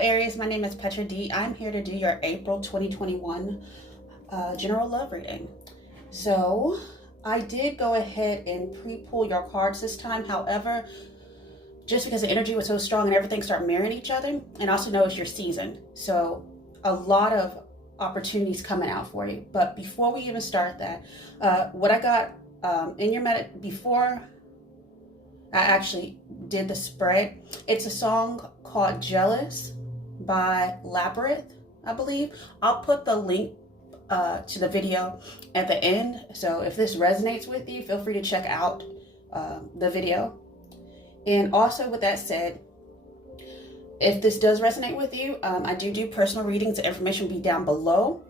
Aries, my name is Petra D. I'm here to do your April 2021 general love reading. So I did go ahead and pre-pull your cards this time. However, just because the energy was so strong and everything started mirroring each other, and also know it's your season. So a lot of opportunities coming out for you. But before we even start that, what I got in your before I actually did the spread, it's a song called Jealous by Labyrinth, I believe. I'll put the link to the video at the end. So if this resonates with you, feel free to check out the video. And also with that said, if this does resonate with you, I do personal readings. The information will be down below.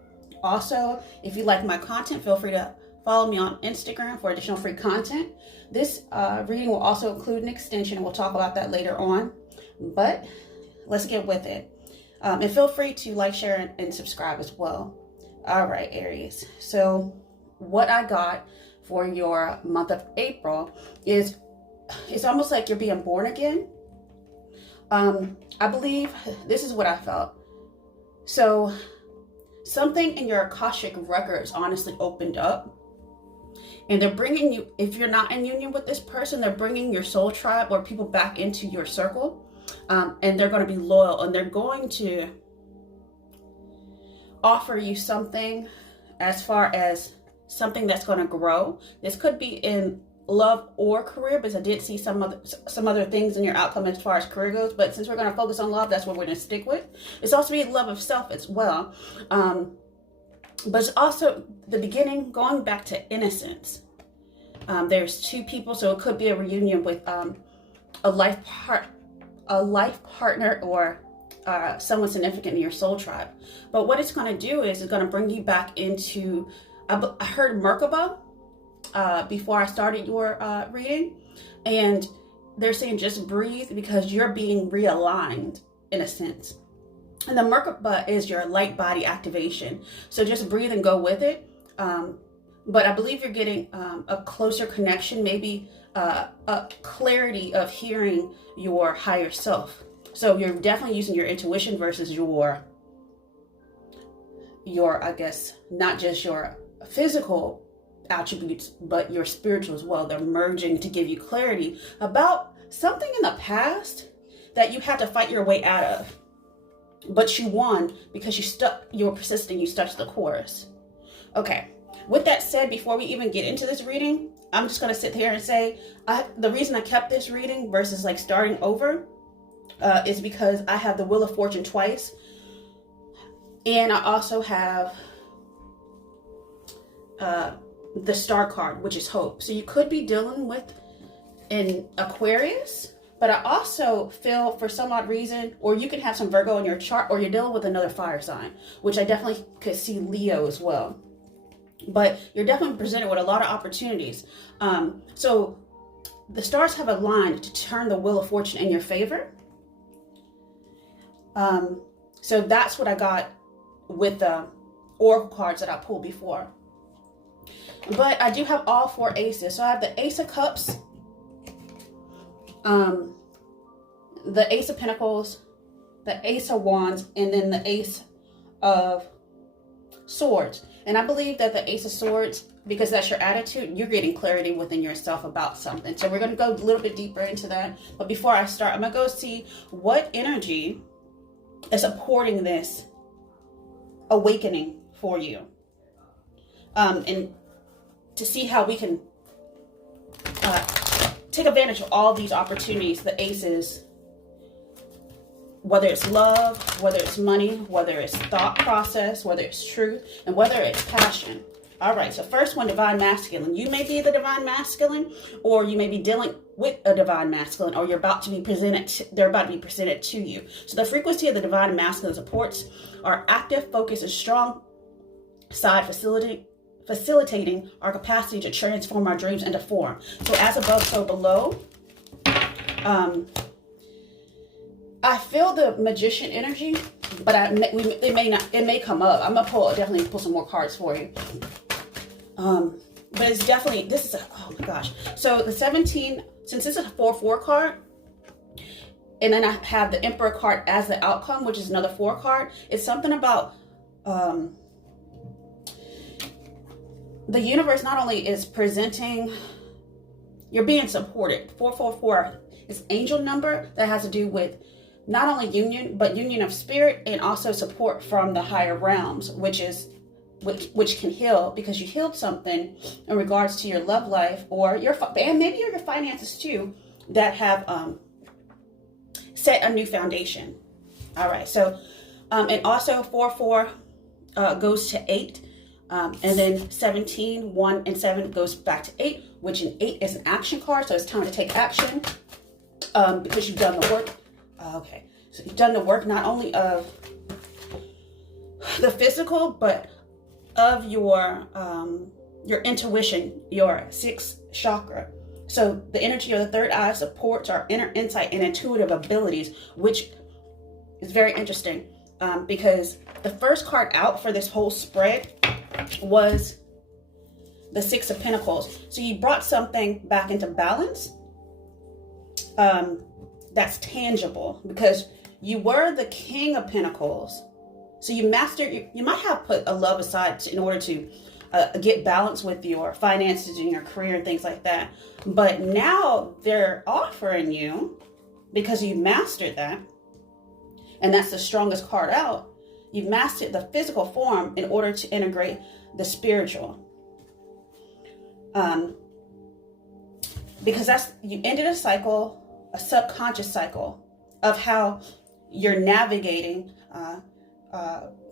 Also, if you like my content, feel free to follow me on Instagram for additional free content. This reading will also include an extension, and we'll talk about that later on. But let's get with it. And feel free to like, share, and subscribe as well. All right, Aries. So what I got for your month of April is, it's almost like you're being born again. I believe this is what I felt. So something in your Akashic records honestly opened up. And they're bringing you, if you're not in union with this person, they're bringing your soul tribe or people back into your circle. And they're going to be loyal, and they're going to offer you something as far as something that's going to grow. This could be in love or career, because I did see some other things in your outcome as far as career goes. But since we're going to focus on love, that's what we're going to stick with. It's also be love of self as well. But it's also the beginning, going back to innocence. There's two people, so it could be a reunion with a life partner or someone significant in your soul tribe. But what it's going to do is it's going to bring you back into, I heard Merkaba before I started your reading, and they're saying just breathe, because you're being realigned in a sense. And the Merkaba is your light body activation. So just breathe and go with it. But I believe you're getting a closer connection, maybe a clarity of hearing your higher self. So you're definitely using your intuition versus your I guess, not just your physical attributes, but your spiritual as well. They're merging to give you clarity about something in the past that you had to fight your way out of. But you won because you were persistent, you stuck to the course. Okay, with that said, before we even get into this reading, I'm just going to sit here and say, the reason I kept this reading versus like starting over is because I have the Wheel of Fortune twice. And I also have the Star card, which is hope. So you could be dealing with an Aquarius. But I also feel, for some odd reason, or you can have some Virgo in your chart, or you're dealing with another fire sign, which I definitely could see Leo as well. But you're definitely presented with a lot of opportunities. So the stars have aligned to turn the Wheel of Fortune in your favor. So that's what I got with the Oracle cards that I pulled before. But I do have all four aces. So I have the Ace of Cups, the Ace of Pentacles, the Ace of Wands, and then the Ace of Swords. And I believe that the Ace of Swords, because that's your attitude, you're getting clarity within yourself about something. So we're going to go a little bit deeper into that. But before I start, I'm going to go see what energy is supporting this awakening for you. And to see how we can take advantage of all these opportunities, the aces, whether it's love, whether it's money, whether it's thought process, whether it's truth, and whether it's passion. All right, so first one, divine masculine. You may be the divine masculine, or you may be dealing with a divine masculine, or you're about to be presented, they're about to be presented to you. So the frequency of the divine masculine supports our active, focus, and strong side facilitating our capacity to transform our dreams into form. So as above, so below. I feel the magician energy, but it may come up. I'm gonna definitely pull some more cards for you. But it's definitely, oh my gosh. So the 17, since this is a 4-4 card, and then I have the Emperor card as the outcome, which is another 4 card. It's something about the universe not only is presenting, you're being supported. 444 is angel number that has to do with not only union, but union of spirit, and also support from the higher realms, which can heal, because you healed something in regards to your love life, or and maybe your finances too, that have set a new foundation. All right, so and also 4 goes to 8, and then 17, 1 and 7 goes back to 8, which in 8 is an action card, so it's time to take action because you've done the work. Okay, so you've done the work not only of the physical, but of your intuition, your 6th chakra. So the energy of the 3rd eye supports our inner insight and intuitive abilities, which is very interesting because the first card out for this whole spread was the 6 of Pentacles. So you brought something back into balance that's tangible, because you were the King of Pentacles. So you mastered, you might have put a love aside in order to get balance with your finances and your career and things like that. But now they're offering you, because you mastered that, and that's the strongest card out, you've mastered the physical form in order to integrate the spiritual. Because you ended a cycle, a subconscious cycle of how you're navigating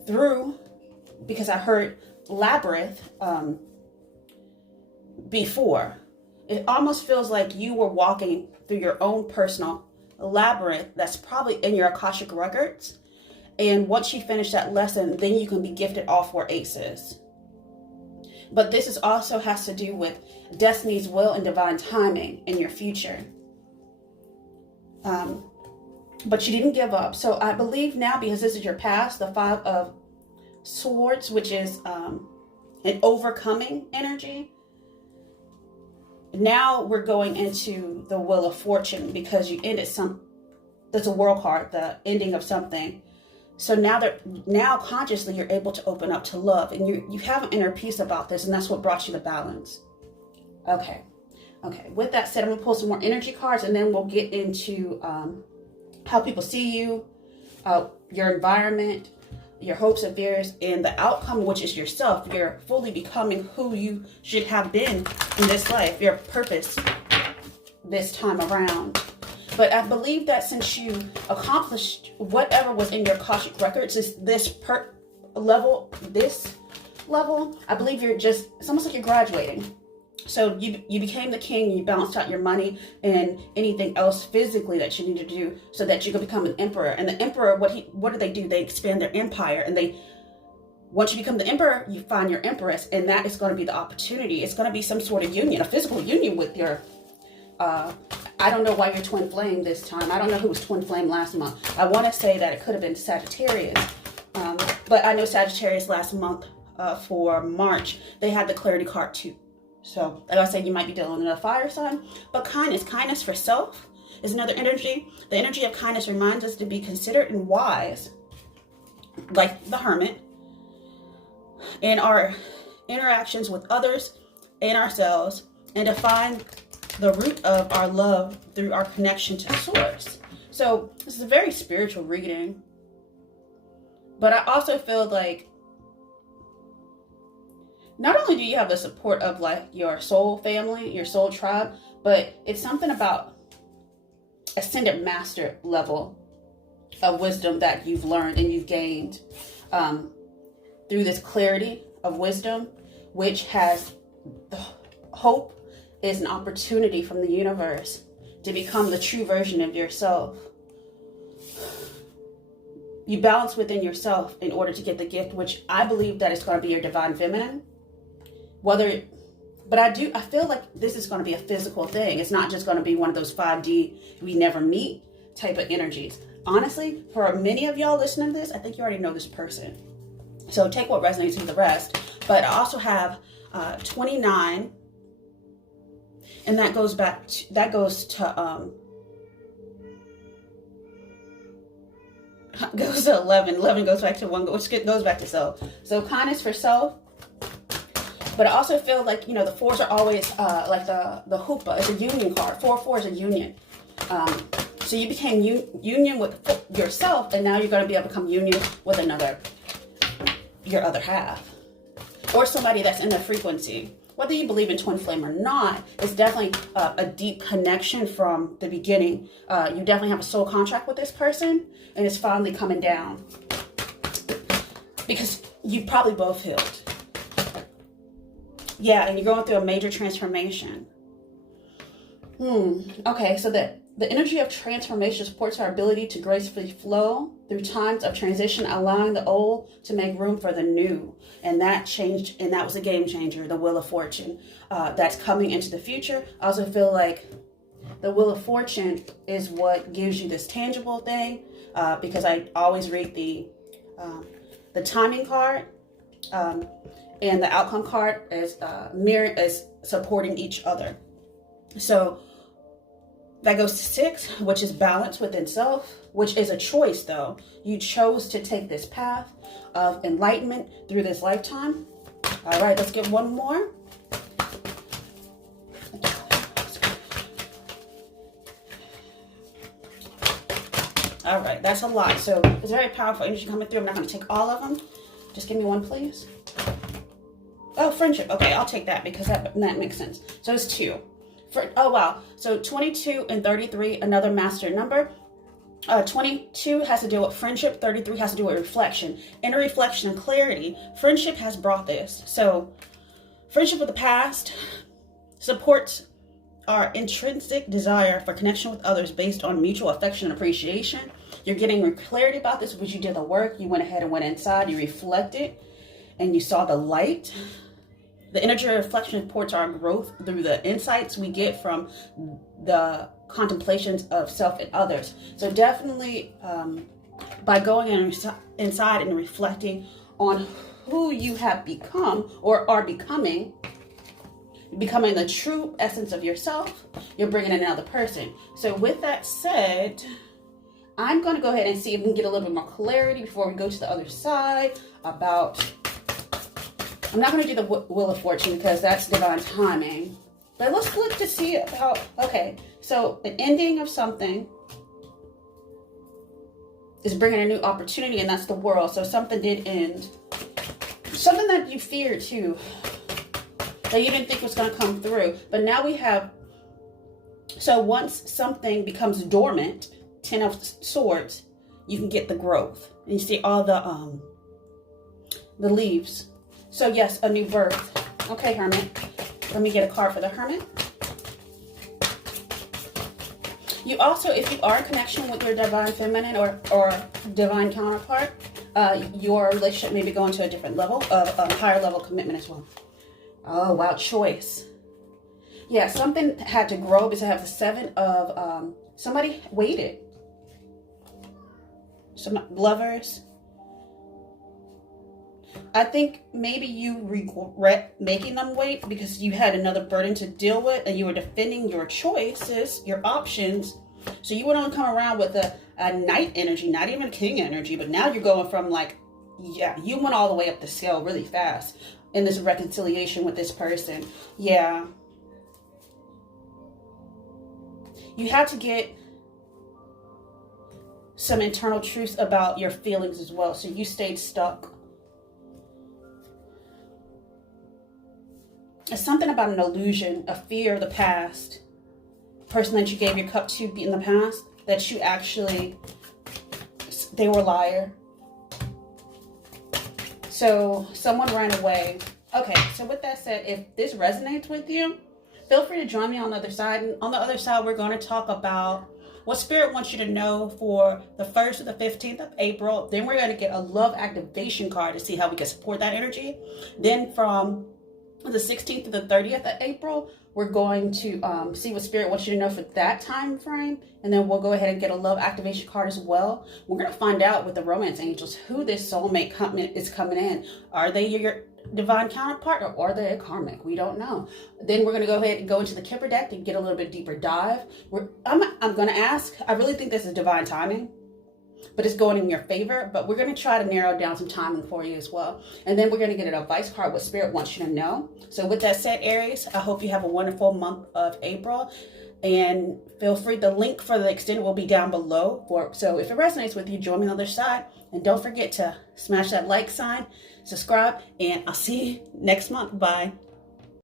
through, because I heard labyrinth before. It almost feels like you were walking through your own personal labyrinth that's probably in your Akashic records. And once you finish that lesson, then you can be gifted all 4 aces. But this is also has to do with destiny's will and divine timing in your future. But you didn't give up. So I believe now, because this is your past, the 5 of Swords, which is an overcoming energy. Now we're going into the Wheel of Fortune, because you ended that's a world card, the ending of something. So now consciously you're able to open up to love, and you have an inner peace about this, and that's what brought you the balance. Okay. With that said, I'm gonna pull some more energy cards, and then we'll get into how people see you, your environment, your hopes and fears, and the outcome, which is yourself. You're fully becoming who you should have been in this life, your purpose this time around. But I believe that since you accomplished whatever was in your Akashic records, is this level, I believe it's almost like you're graduating. So you became the king, you balanced out your money and anything else physically that you need to do so that you can become an emperor. And the emperor, what do? They expand their empire, and once you become the emperor, you find your empress, and that is going to be the opportunity. It's going to be some sort of union, a physical union with your, I don't know why you're twin flame this time. I don't know who was twin flame last month. I want to say that it could have been Sagittarius. But I know Sagittarius last month for March, they had the clarity card too. So, like I said, you might be dealing with a fire sign. But kindness for self is another energy. The energy of kindness reminds us to be considerate and wise, like the Hermit, in our interactions with others and ourselves, and to find the root of our love through our connection to Source. So, this is a very spiritual reading. But I also feel like not only do you have the support of like your soul family, your soul tribe, but it's something about ascended master level of wisdom that you've learned and you've gained through this clarity of wisdom, which has the hope is an opportunity from the universe to become the true version of yourself. You balance within yourself in order to get the gift, which I believe that is going to be your divine feminine. But I feel like this is going to be a physical thing. It's not just going to be one of those 5D, we never meet type of energies. Honestly, for many of y'all listening to this, I think you already know this person. So take what resonates with the rest. But I also have 29, and that goes to goes to 11. 11 goes back to 1, which goes back to self. So kindness for self. But I also feel like, you know, the 4s are always like the hoopah is a union card. 4 is a union. So you became union with yourself, and now you're going to be able to become union with your other half. Or somebody that's in the frequency. Whether you believe in twin flame or not, it's definitely a deep connection from the beginning. You definitely have a soul contract with this person, and it's finally coming down. Because you probably both healed. Yeah, and you're going through a major transformation. Okay, so the energy of transformation supports our ability to gracefully flow through times of transition, allowing the old to make room for the new. And that changed, and that was a game changer, the Wheel of Fortune. That's coming into the future. I also feel like the Wheel of Fortune is what gives you this tangible thing, because I always read the timing card, and the outcome card is as supporting each other. So that goes to 6, which is balance within self, which is a choice though. You chose to take this path of enlightenment through this lifetime. All right, let's get one more. All right, that's a lot. So it's very powerful energy coming through. I'm not going to take all of them. Just give me one, please. Oh, friendship. Okay, I'll take that because that makes sense. So it's 2. Oh, wow. So 22 and 33, another master number. 22 has to deal with friendship. 33 has to do with reflection. Inner reflection and clarity. Friendship has brought this. So friendship with the past supports our intrinsic desire for connection with others based on mutual affection and appreciation. You're getting clarity about this because you did the work. You went ahead and went inside. You reflected and you saw the light. The energy of reflection supports our growth through the insights we get from the contemplations of self and others. So definitely by going inside and reflecting on who you have become or are becoming the true essence of yourself, you're bringing in another person. So with that said, I'm going to go ahead and see if we can get a little bit more clarity before we go to the other side about... I'm not going to do the Wheel of Fortune because that's divine timing. But let's look to see about, okay, so an ending of something is bringing a new opportunity, and that's the world. So something did end. Something that you feared too, that you didn't think was going to come through. But now we have, so once something becomes dormant, 10 of Swords, you can get the growth. And you see all the leaves. So yes, a new birth. Okay, Hermit. Let me get a card for the Hermit. You also, if you are in connection with your divine feminine or divine counterpart, your relationship may be going to a different level of higher level commitment as well. Oh, wow, choice. Yeah, something had to grow because I have the 7 of somebody waited. Some lovers. I think maybe you regret making them wait because you had another burden to deal with and you were defending your choices, your options. So you would only come around with a knight energy, not even king energy, but now you're going from like, yeah, you went all the way up the scale really fast in this reconciliation with this person. Yeah. You had to get some internal truth about your feelings as well. So you stayed stuck. It's something about an illusion, a fear of the past. Person that you gave your cup to in the past, that you actually, they were a liar. So someone ran away. Okay, so with that said, if this resonates with you, feel free to join me on the other side. And on the other side, we're going to talk about what Spirit wants you to know for the 1st to the 15th of April. Then we're going to get a love activation card to see how we can support that energy. Then from the 16th to the 30th of April, we're going to see what Spirit wants you to know for that time frame. And then we'll go ahead and get a love activation card as well. We're going to find out with the romance angels who this soulmate is coming in. Are they your divine counterpart or are they a karmic? We don't know. Then we're going to go ahead and go into the Kipper deck and get a little bit deeper dive. I'm going to ask, I really think this is divine timing. but it's going in your favor. But we're going to try to narrow down some timing for you as well. And then we're going to get an advice card, what Spirit wants you to know. So with that said, Aries, I hope you have a wonderful month of April. And feel free, the link for the extended will be down below. So if it resonates with you, join me on the other side. And don't forget to smash that like sign, subscribe, and I'll see you next month. Bye.